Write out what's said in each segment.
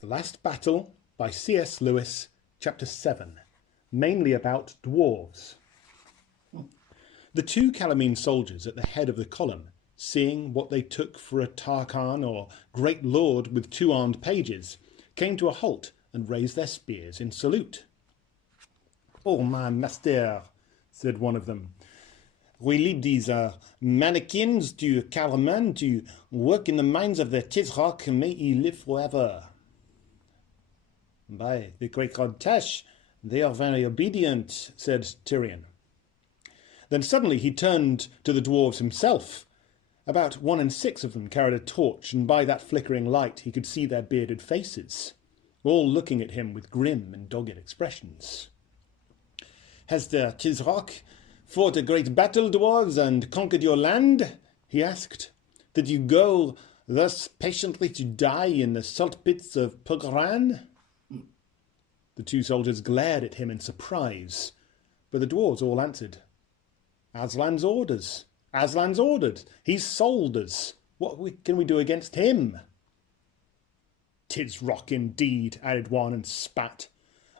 The Last Battle by C.S. Lewis, Chapter 7, mainly about dwarves. The two Calamine soldiers at the head of the column, seeing what they took for a Tarkan or great lord with two armed pages, came to a halt and raised their spears in salute. "Oh, my master," said one of them, "we lead these mannequins to Kalaman to work in the mines of the Tizrock, may he live forever." "By the great god Tesh, they are very obedient," said Tyrion. Then suddenly he turned to the dwarves himself. About 1 in 6 of them carried a torch, and by that flickering light he could see their bearded faces, all looking at him with grim and dogged expressions. "Has the Tizrock fought a great battle, dwarves, and conquered your land?" he asked. "Did you go thus patiently to die in the salt pits of Pogran?" The two soldiers glared at him in surprise, but the dwarves all answered, "Aslan's orders. Aslan's ordered. He's sold us. What can we do against him?" "Tizrock indeed," added one and spat.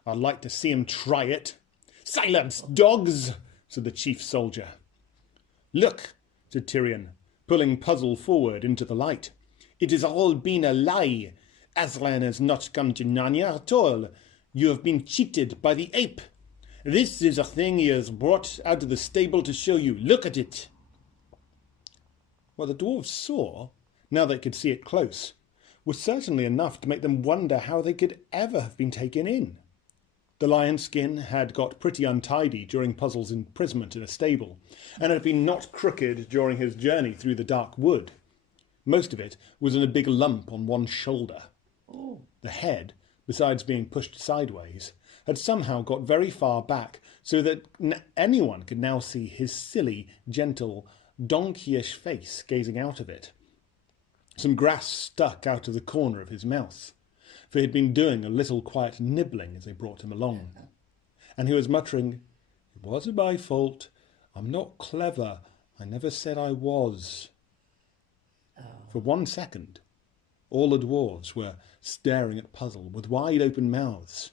"I'd like to see him try it." "Silence, dogs," said the chief soldier. "Look," said Tyrion, pulling Puzzle forward into the light. "It has all been a lie. Aslan has not come to Narnia at all. You have been cheated by the ape. This is a thing he has brought out of the stable to show you. Look at it." What the dwarves saw, now they could see it close, was certainly enough to make them wonder how they could ever have been taken in. The lion's skin had got pretty untidy during Puzzle's imprisonment in a stable, and had been knocked crooked during his journey through the dark wood. Most of it was in a big lump on one shoulder. The head, besides being pushed sideways, had somehow got very far back, so that anyone could now see his silly, gentle, donkeyish face gazing out of it. Some grass stuck out of the corner of his mouth, for he had been doing a little quiet nibbling as they brought him along. And he was muttering, "It wasn't my fault. I'm not clever. I never said I was." For 1 second, all the dwarves were staring at Puzzle with wide-open mouths.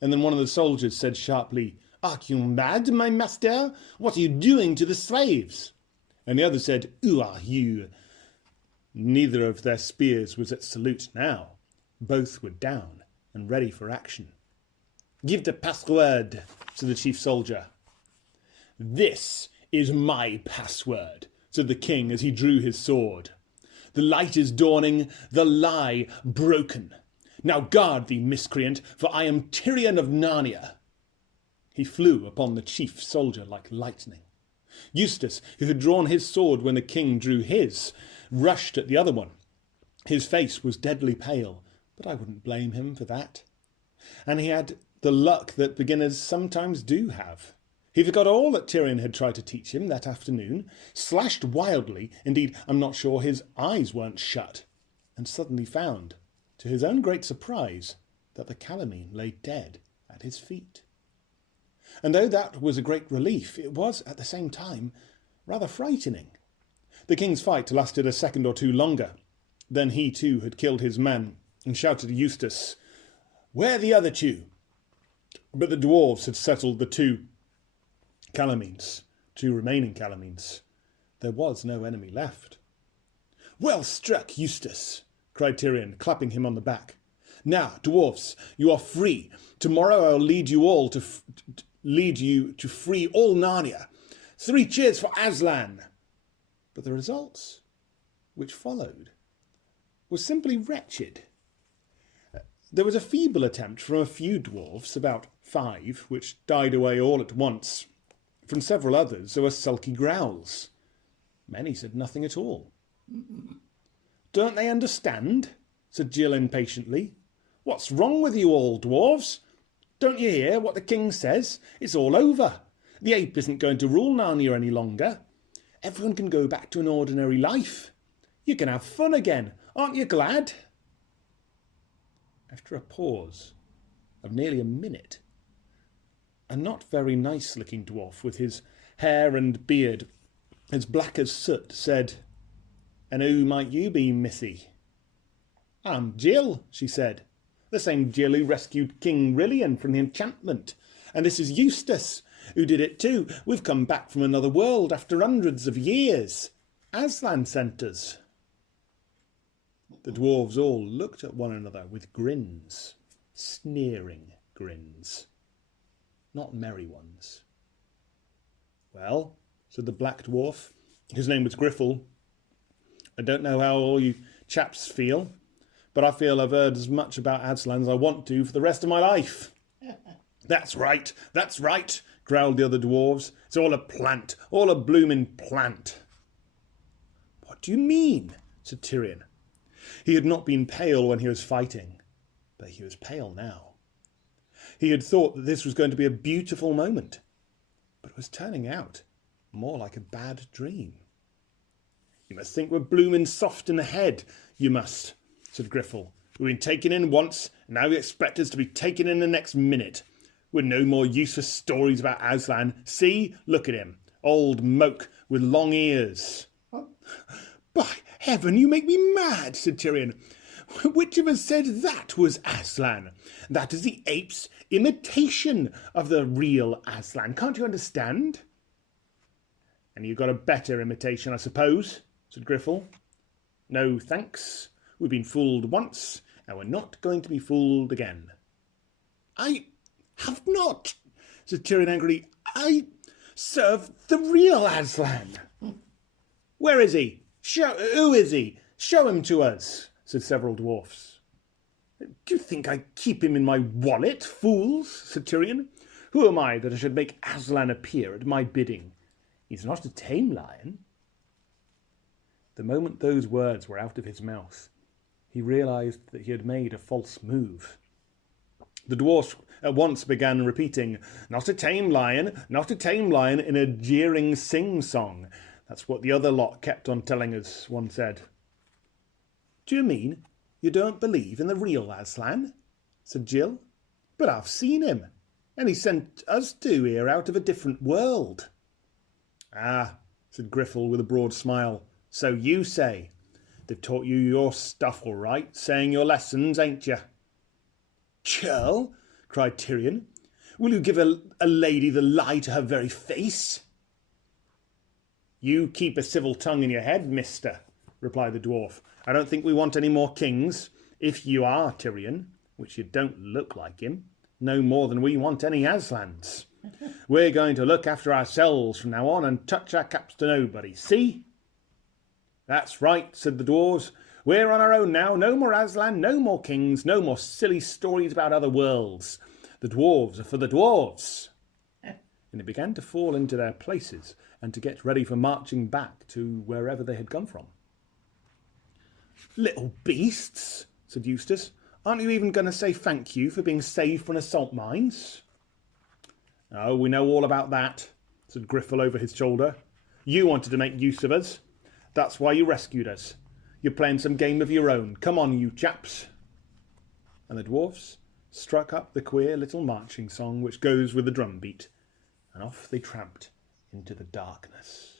And then one of the soldiers said sharply, "Are you mad, my master? What are you doing to the slaves?" And the other said, "Who are you?" Neither of their spears was at salute now. Both were down and ready for action. "Give the password," said the chief soldier. "This is my password," said the king as he drew his sword. "The light is dawning, the lie broken. Now guard thee, miscreant, for I am Tyrion of Narnia." He flew upon the chief soldier like lightning. Eustace, who had drawn his sword when the king drew his, rushed at the other one. His face was deadly pale, but I wouldn't blame him for that. And he had the luck that beginners sometimes do have. He forgot all that Tyrion had tried to teach him that afternoon, slashed wildly, indeed I'm not sure his eyes weren't shut, and suddenly found, to his own great surprise, that the Calamine lay dead at his feet. And though that was a great relief, it was, at the same time, rather frightening. The king's fight lasted a second or two longer. Then he too had killed his man, and shouted to Eustace, "Where are the other two?" But the dwarves had settled the two remaining Calamines. There was no enemy left. "Well struck, Eustace," cried Tyrion, clapping him on the back. "Now, dwarfs, you are free. Tomorrow I will lead you to free all Narnia. 3 cheers for Aslan!" But the results, which followed, were simply wretched. There was a feeble attempt from a few dwarfs, about 5, which died away all at once. From several others there were sulky growls. Many said nothing at all. "Don't they understand?" said Jill impatiently. "What's wrong with you all, dwarves? Don't you hear what the king says? It's all over. The ape isn't going to rule Narnia any longer. Everyone can go back to an ordinary life. You can have fun again. Aren't you glad?" After a pause of nearly a minute, a not very nice-looking dwarf with his hair and beard as black as soot said, "And who might you be, missy?" "I'm Jill," she said. The same Jill who rescued King Rilian from the enchantment. And this is Eustace, who did it too. We've come back from another world after hundreds of years. Aslan sent us. The dwarves all looked at one another with grins, sneering grins, not merry ones. Well, said the black dwarf, his name was Griffle, I don't know how all you chaps feel, but I feel I've heard as much about Aslan as I want to for the rest of my life. That's right, growled the other dwarves. It's all a plant, all a blooming plant. What do you mean? Said Tyrion. He had not been pale when he was fighting, but he was pale now. He had thought that this was going to be a beautiful moment, but it was turning out more like a bad dream. You must think we're bloomin' soft in the head, you must, said Griffle. We've been taken in once, and now you expect us to be taken in the next minute. We're no more use for stories about Aslan. See, look at him, old moke with long ears. By heaven, you make me mad, said Tyrion. Which of us said that was Aslan? That is the ape's imitation of the real Aslan. Can't you understand? And you got a better imitation, I suppose, said Griffle. No, thanks. We've been fooled once, and we're not going to be fooled again. I have not, said Tyrion angrily. I serve the real Aslan. Where is he? Who is he? Show him to us, said several dwarfs. Do you think I keep him in my wallet, fools? Said Tyrion. Who am I that I should make Aslan appear at my bidding? He's not a tame lion. The moment those words were out of his mouth, he realised that he had made a false move. The dwarfs at once began repeating, not a tame lion, in a jeering sing-song. That's what the other lot kept on telling us, one said. Do you mean you don't believe in the real Aslan? Said Jill. But I've seen him, and he sent us two here out of a different world. Ah, said Griffle with a broad smile. So you say. They've taught you your stuff all right, saying your lessons, ain't you? Churl, cried Tyrion, will you give a lady the lie to her very face? You keep a civil tongue in your head, mister, replied the dwarf. I don't think we want any more kings. If you are Tyrion, which you don't look like him, no more than we want any Aslans. We're going to look after ourselves from now on and touch our caps to nobody, see? That's right, said the dwarves. We're on our own now. No more Aslan, no more kings, no more silly stories about other worlds. The dwarves are for the dwarves. And they began to fall into their places and to get ready for marching back to wherever they had come from. Little beasts, said Eustace. Aren't you even going to say thank you for being saved from the salt mines? Oh, we know all about that, said Griffle over his shoulder. You wanted to make use of us. That's why you rescued us. You're playing some game of your own. Come on, you chaps. And the dwarfs struck up the queer little marching song which goes with the drum beat, and off they tramped into the darkness.